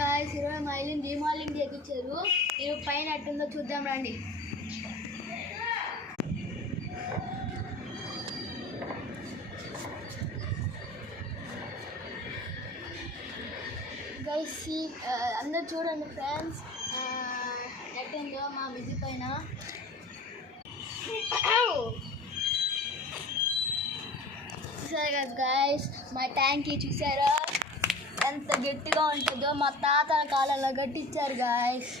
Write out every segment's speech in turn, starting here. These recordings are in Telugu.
గాయ్స్ ఈరోజు మా ఇల్లుని రీమాలింగ్ చేయించారు. మీరు పైన ఎట్టుందో చూద్దాం రండి. గైస్ అందరు చూడండి ఫ్రెండ్స్, ఎట్టుందో మా మిద్ది పైన. చూసారు కదా గైస్, మా ట్యాంకీ చూసారా ఎంత గట్టిగా ఉంటుందో. మా తాతల కాలంలో కట్టించారు గాయస్.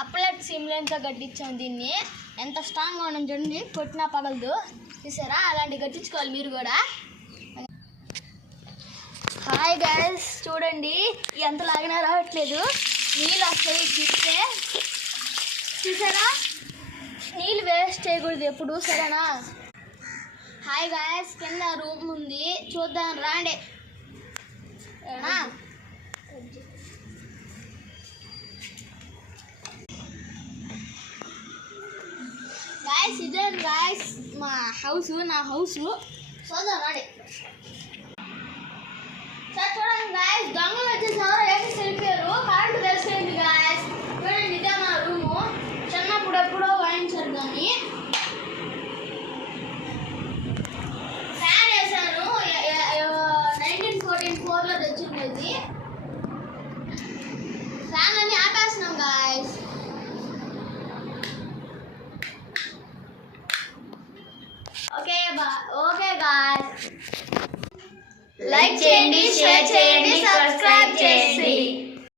అప్లెట్ సిమ్లెన్తో కట్టించాం దీన్ని. ఎంత స్ట్రాంగ్గా ఉన్నాం చూడండి, కొట్టినా పగలదు. చూసారా, అలాంటివి కట్టించుకోవాలి మీరు కూడా. హాయ్ గాయస్, చూడండి ఎంత లాగినా రావట్లేదు, నీళ్ళు వస్తాయి తిప్పితే. చూసారా, నీళ్ళు వేస్ట్ చేయకూడదు ఎప్పుడు, సరేనా? హాయ్ గాయస్, కింద రూమ్ ఉంది, చూద్దాం రాండి. గాయస్ ఇదే గాయస్ మా హౌస్, నా హౌస్. చూద్దాం రాండి. సార్ చూడండి గాయస్, దొంగలు వచ్చేసి ఎవరో వేసి వెళ్ళిపోయారు. కరెంటు తెలిసిపోయింది గాయస్. చూడండి ఇదే మా రూము. చిన్నప్పుడు ఎప్పుడో వాయించారు దాన్ని. ఫ్యాన్ వేసాను, 1944లో తెచ్చిండేది. ఫ్యాన్ అన్ని ఆపేస్తున్నాం గాయస్. ఓకే గాయస్, లైక్ చేయండి, షేర్ చేయండి, సబ్స్క్రైబ్ చేయండి.